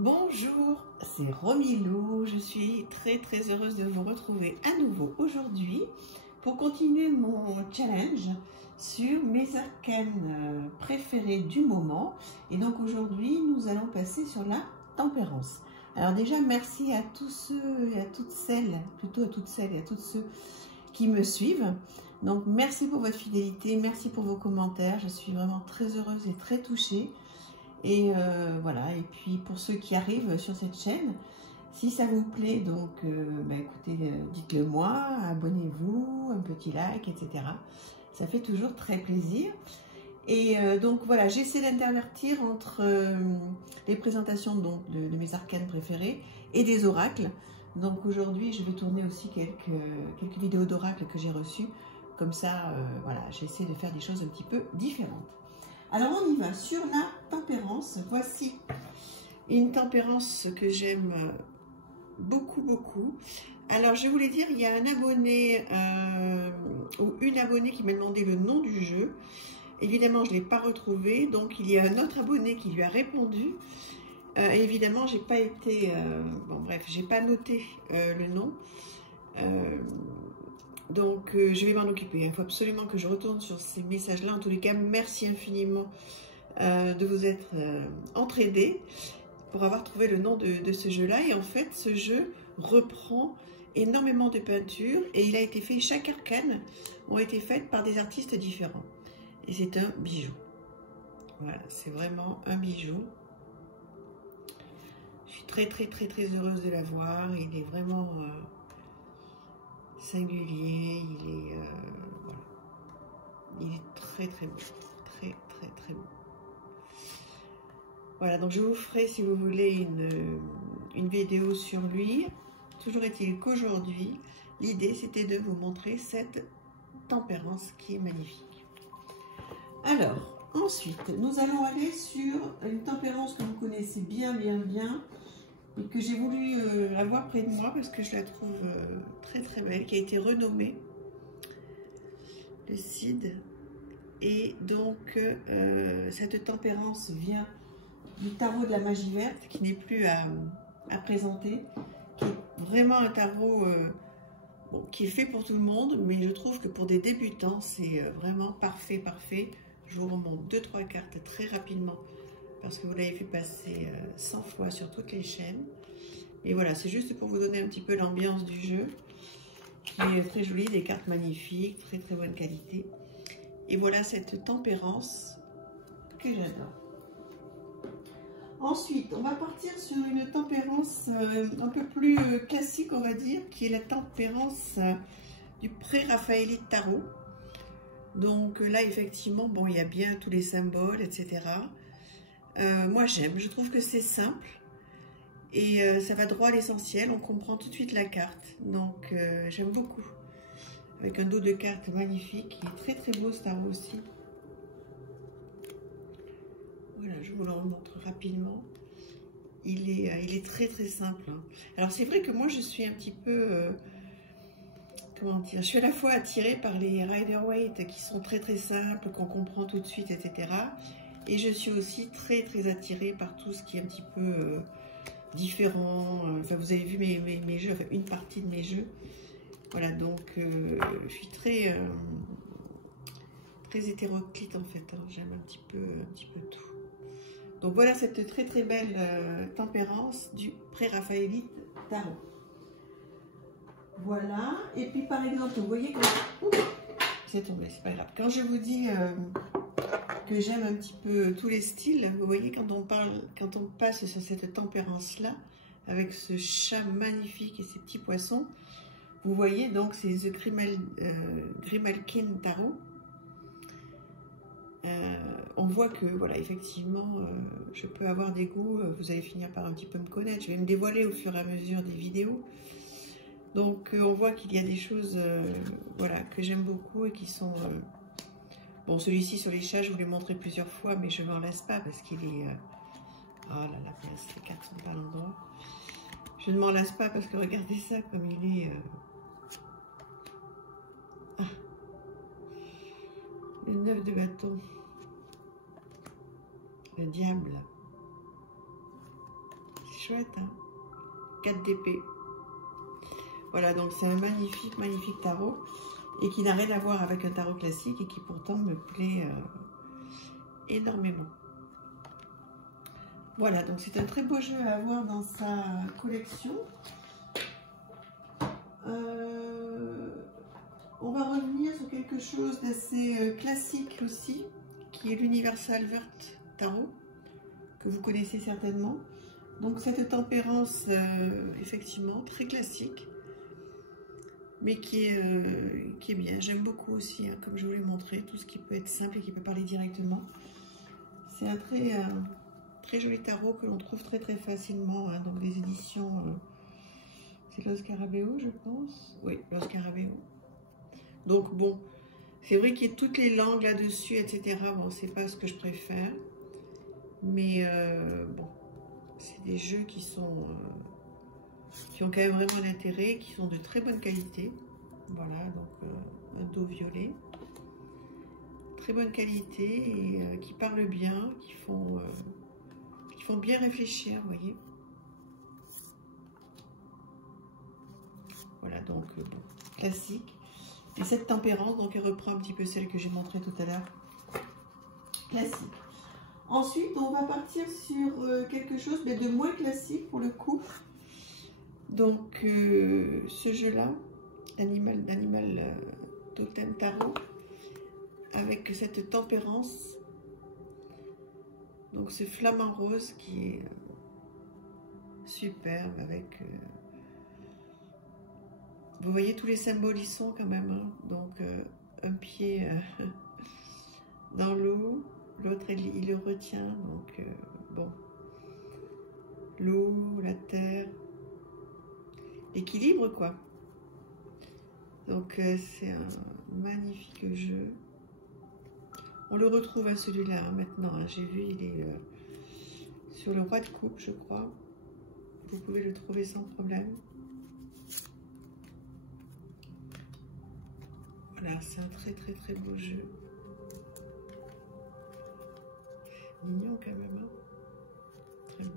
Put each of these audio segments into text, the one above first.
Bonjour, c'est Romilou. Je suis très heureuse de vous retrouver à nouveau aujourd'hui pour continuer mon challenge sur mes arcanes préférés du moment. Et donc aujourd'hui, nous allons passer sur la tempérance. Alors déjà, merci à tous ceux et à toutes celles, plutôt à toutes celles et à tous ceux qui me suivent. Donc merci pour votre fidélité, merci pour vos commentaires. Je suis vraiment très heureuse et très touchée. Et voilà, et puis pour ceux qui arrivent sur cette chaîne, si ça vous plaît, donc écoutez, dites-le moi, abonnez-vous, un petit like, etc. Ça fait toujours très plaisir. Et donc voilà, j'essaie d'intervertir entre les présentations donc, de mes arcanes préférés et des oracles. Donc aujourd'hui, je vais tourner aussi quelques vidéos d'oracles que j'ai reçues. Comme ça, voilà, j'essaie de faire des choses un petit peu différentes. Alors on y va sur la tempérance. Voici une tempérance que j'aime beaucoup. Alors je voulais dire, il y a un abonné ou une abonnée qui m'a demandé le nom du jeu. Évidemment, je ne l'ai pas retrouvé, donc il y a un autre abonné qui lui a répondu. Évidemment, j'ai pas été, bon bref, j'ai pas noté le nom. Donc, je vais m'en occuper. Il faut absolument que je retourne sur ces messages-là. En tous les cas, merci infiniment de vous être entraînés pour avoir trouvé le nom de ce jeu-là. Et en fait, ce jeu reprend énormément de peintures et il a été fait, chaque arcane ont été faites par des artistes différents. Et c'est un bijou. Voilà, c'est vraiment un bijou. Je suis très heureuse de l'avoir. Il est vraiment... singulier, il est voilà, il est très beau, très beau. Voilà, donc je vous ferai, si vous voulez, une vidéo sur lui. Toujours est-il qu'aujourd'hui, l'idée c'était de vous montrer cette tempérance qui est magnifique. Alors, ensuite, nous allons aller sur une tempérance que vous connaissez bien, et que j'ai voulu avoir près de moi parce que je la trouve très belle, qui a été renommée le Cid. Et donc cette tempérance vient du tarot de la magie verte, qui n'est plus à présenter, qui est vraiment un tarot bon, qui est fait pour tout le monde, mais je trouve que pour des débutants c'est vraiment parfait. Je vous remonte 2-3 cartes très rapidement parce que vous l'avez fait passer 100 fois sur toutes les chaînes. Et voilà, c'est juste pour vous donner un petit peu l'ambiance du jeu, qui est très jolie, des cartes magnifiques, très bonne qualité. Et voilà cette tempérance que j'adore. Ensuite, on va partir sur une tempérance un peu plus classique, on va dire, qui est la tempérance du pré-raphaélite tarot. Donc là, effectivement, bon, il y a bien tous les symboles, etc. Moi, j'aime, je trouve que c'est simple. Et ça va droit à l'essentiel, on comprend tout de suite la carte. Donc j'aime beaucoup. Avec un dos de cartes magnifique, il est très beau ce tarot aussi. Voilà, je vous le remontre rapidement. Il est très simple. Hein. Alors c'est vrai que moi je suis un petit peu, comment dire, je suis à la fois attirée par les Rider-Waite qui sont très simples, qu'on comprend tout de suite, etc. Et je suis aussi très attirée par tout ce qui est un petit peu... différents, enfin vous avez vu mes jeux, enfin une partie de mes jeux, voilà, donc je suis très hétéroclite en fait, hein. J'aime un petit peu tout. Donc voilà cette très belle tempérance du pré-raphaélite tarot. Voilà, et puis par exemple, vous voyez que c'est tombé, c'est pas grave. Quand je vous dis que j'aime un petit peu tous les styles, vous voyez quand on passe sur cette tempérance là, avec ce chat magnifique et ces petits poissons, vous voyez donc c'est The Grimalkin Tarot. On voit que voilà, effectivement je peux avoir des goûts, vous allez finir par un petit peu me connaître, je vais me dévoiler au fur et à mesure des vidéos. Donc on voit qu'il y a des choses voilà, que j'aime beaucoup et qui sont bon, celui-ci sur les chats, je vous l'ai montré plusieurs fois, mais je ne m'en lasse pas parce qu'il est... Oh là là, les cartes sont pas à l'endroit. Je ne m'en lasse pas parce que regardez ça comme il est... Ah. Le 9 de bâton. Le diable. C'est chouette, hein? 4 d'épée. Voilà, donc c'est un magnifique, magnifique tarot. Et qui n'a rien à voir avec un tarot classique et qui pourtant me plaît énormément. Voilà, donc c'est un très beau jeu à avoir dans sa collection. On va revenir sur quelque chose d'assez classique aussi, qui est l'Universal Vert Tarot, que vous connaissez certainement. Donc cette tempérance, effectivement, très classique, mais qui est bien. J'aime beaucoup aussi, hein, comme je vous l'ai montré, tout ce qui peut être simple et qui peut parler directement. C'est un très joli tarot que l'on trouve très facilement, hein, donc des éditions, c'est Los Scarabeo, je pense. Oui, Los Scarabeo. Donc bon, c'est vrai qu'il y a toutes les langues là-dessus, etc. Bon, c'est pas ce que je préfère, mais bon, c'est des jeux qui ont quand même vraiment d'intérêt, qui sont de très bonne qualité. Voilà, donc un dos violet, très bonne qualité et qui parlent bien, qui font bien réfléchir, vous voyez. Voilà, donc bon, classique. Et cette tempérance, donc elle reprend un petit peu celle que j'ai montrée tout à l'heure. Classique. Ensuite, on va partir sur quelque chose mais de moins classique pour le coup. Donc, ce jeu-là, d'animal totem tarot, avec cette tempérance. Donc, ce flamant rose qui est superbe avec... vous voyez, tous les symboles y sont quand même. Hein. Donc, un pied dans l'eau, l'autre, il le retient. Donc, bon. L'eau, la terre, l'équilibre, quoi. Donc, c'est un magnifique jeu. On le retrouve à celui-là, hein, maintenant. Hein. J'ai vu, il est sur le roi de coupe, je crois. Vous pouvez le trouver sans problème. Voilà, c'est un très beau jeu. Mignon quand même, hein. Très beau.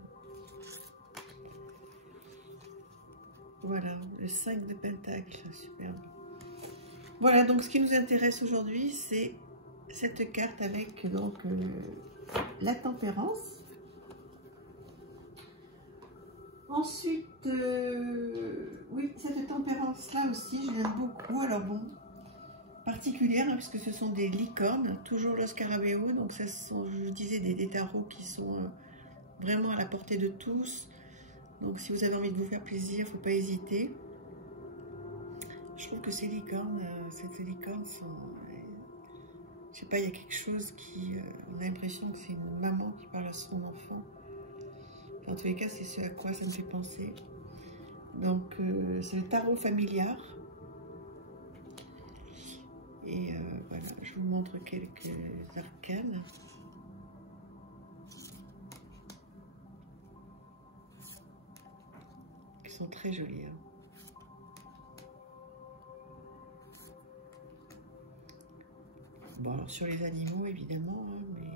Voilà, le 5 de Pentacle, superbe. Voilà, donc ce qui nous intéresse aujourd'hui, c'est cette carte avec donc la tempérance. Ensuite, oui, cette tempérance-là aussi, je l'aime beaucoup. Alors bon, particulière, hein, puisque ce sont des licornes, toujours Los Scarabeo, donc ce sont, je vous disais, des tarots qui sont vraiment à la portée de tous. Donc si vous avez envie de vous faire plaisir, il ne faut pas hésiter. Je trouve que ces licornes sont... je sais pas, il y a quelque chose qui... on a l'impression que c'est une maman qui parle à son enfant. En tous les cas, c'est ce à quoi ça me fait penser. Donc c'est le tarot familiar. Et voilà, je vous montre quelques arcanes. Qui sont très jolis. Hein. Bon, alors sur les animaux, évidemment, hein, mais...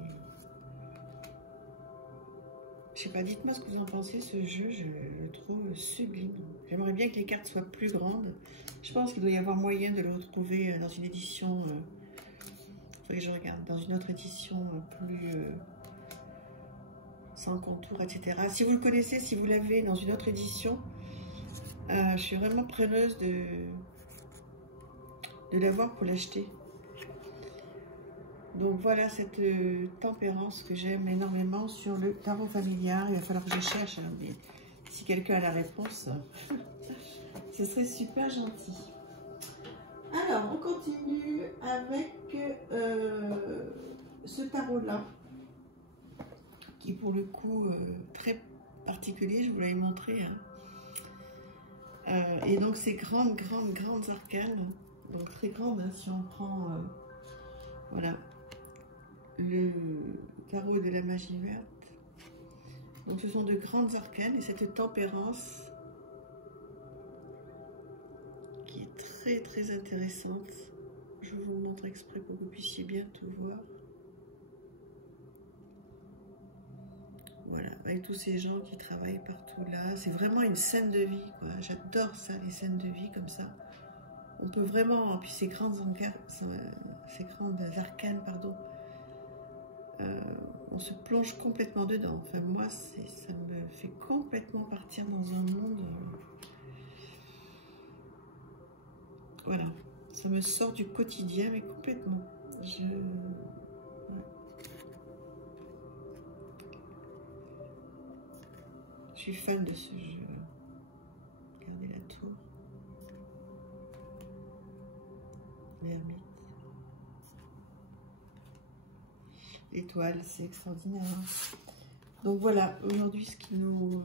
je sais pas, dites-moi ce que vous en pensez, ce jeu, je le trouve sublime. J'aimerais bien que les cartes soient plus grandes. Je pense qu'il doit y avoir moyen de le retrouver dans une édition... faudrait que je regarde, dans une autre édition plus... sans contour, etc. Si vous le connaissez, si vous l'avez dans une autre édition, je suis vraiment preneuse de l'avoir pour l'acheter. Donc voilà cette tempérance que j'aime énormément sur le tarot familiar. Il va falloir que je cherche, hein, mais si quelqu'un a la réponse, ce serait super gentil. Alors, on continue avec ce tarot-là, qui est pour le coup très particulier, je vous l'avais montré. Hein. Et donc ces grandes arcanes, donc très grandes, hein, si on prend, voilà, le tarot de la magie verte. Donc ce sont de grandes arcanes et cette tempérance qui est très intéressante. Je vous montre exprès pour que vous puissiez bien tout voir. Voilà, avec tous ces gens qui travaillent partout là. C'est vraiment une scène de vie, quoi. J'adore ça, les scènes de vie comme ça. On peut vraiment, puis ces grandes arcanes, pardon, on se plonge complètement dedans. Enfin, moi, ça me fait complètement partir dans un monde. Voilà, ça me sort du quotidien, mais complètement. Je suis fan de ce jeu. Regardez la tour. L'ermite. L'étoile, c'est extraordinaire. Donc voilà, aujourd'hui, ce qui nous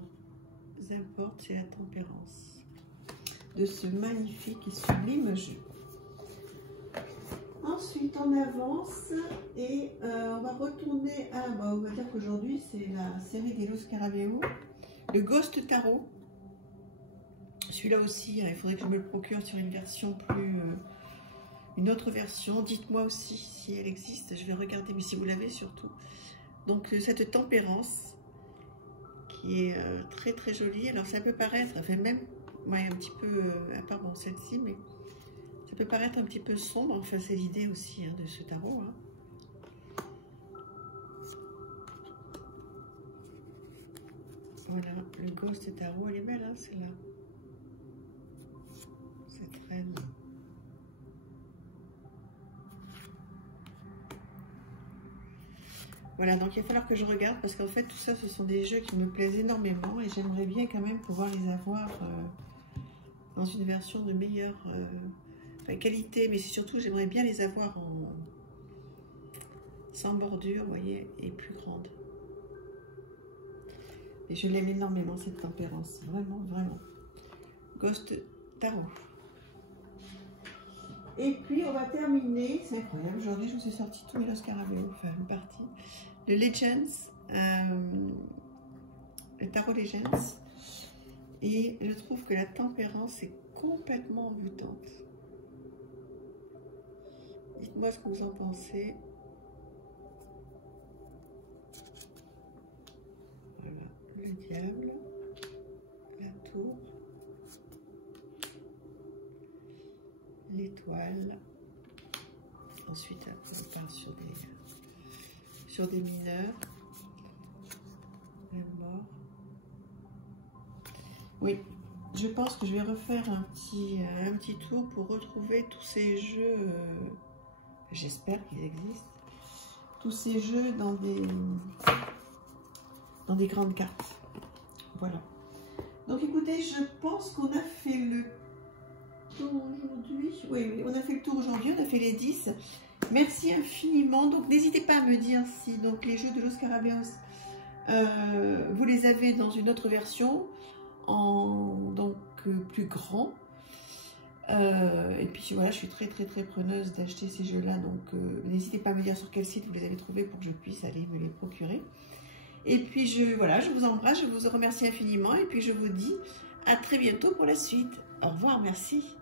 importe, c'est la tempérance de ce magnifique et sublime jeu. Ensuite, on avance et on va retourner à... on va dire qu'aujourd'hui, c'est la série des Los Scarabeo, le Ghost Tarot. Celui-là aussi, il faudrait que je me le procure sur une version plus... une autre version. Dites-moi aussi si elle existe, je vais regarder, mais si vous l'avez surtout. Donc, cette tempérance qui est très très jolie. Alors, ça peut paraître, enfin même, ouais, un petit peu, à part bon, celle-ci, mais ça peut paraître un petit peu sombre. Enfin, c'est l'idée aussi de ce tarot. Voilà, le Ghost Tarot, elle est belle, celle-là. Cette reine. Voilà, donc il va falloir que je regarde parce qu'en fait, tout ça, ce sont des jeux qui me plaisent énormément et j'aimerais bien quand même pouvoir les avoir dans une version de meilleure qualité, mais surtout, j'aimerais bien les avoir sans bordure, vous voyez, et plus grande. Et je l'aime énormément, cette tempérance, vraiment, vraiment. Ghost Tarot. Et puis, on va terminer, c'est incroyable, aujourd'hui, je vous ai sorti tous mes Los Scarabeo, enfin, une partie. Le Legends, le Tarot Legends, et je trouve que la tempérance est complètement envoûtante. Dites-moi ce que vous en pensez. Voilà, le diable, la tour, l'étoile. Ensuite, on part sur des mineurs. La mort. Oui, je pense que je vais refaire un petit tour pour retrouver tous ces jeux. J'espère qu'ils existent. Tous ces jeux dans des grandes cartes. Voilà. Donc écoutez, je pense qu'on a fait le tour aujourd'hui. Oui, on a fait le tour aujourd'hui, on a fait les 10. Merci infiniment. Donc n'hésitez pas à me dire si donc les jeux de Los Scarabéos, vous les avez dans une autre version, donc plus grand. Et puis voilà, je suis très preneuse d'acheter ces jeux-là. Donc n'hésitez pas à me dire sur quel site vous les avez trouvés pour que je puisse aller me les procurer. Et puis voilà, je vous embrasse, je vous remercie infiniment. Et puis je vous dis à très bientôt pour la suite. Au revoir, merci.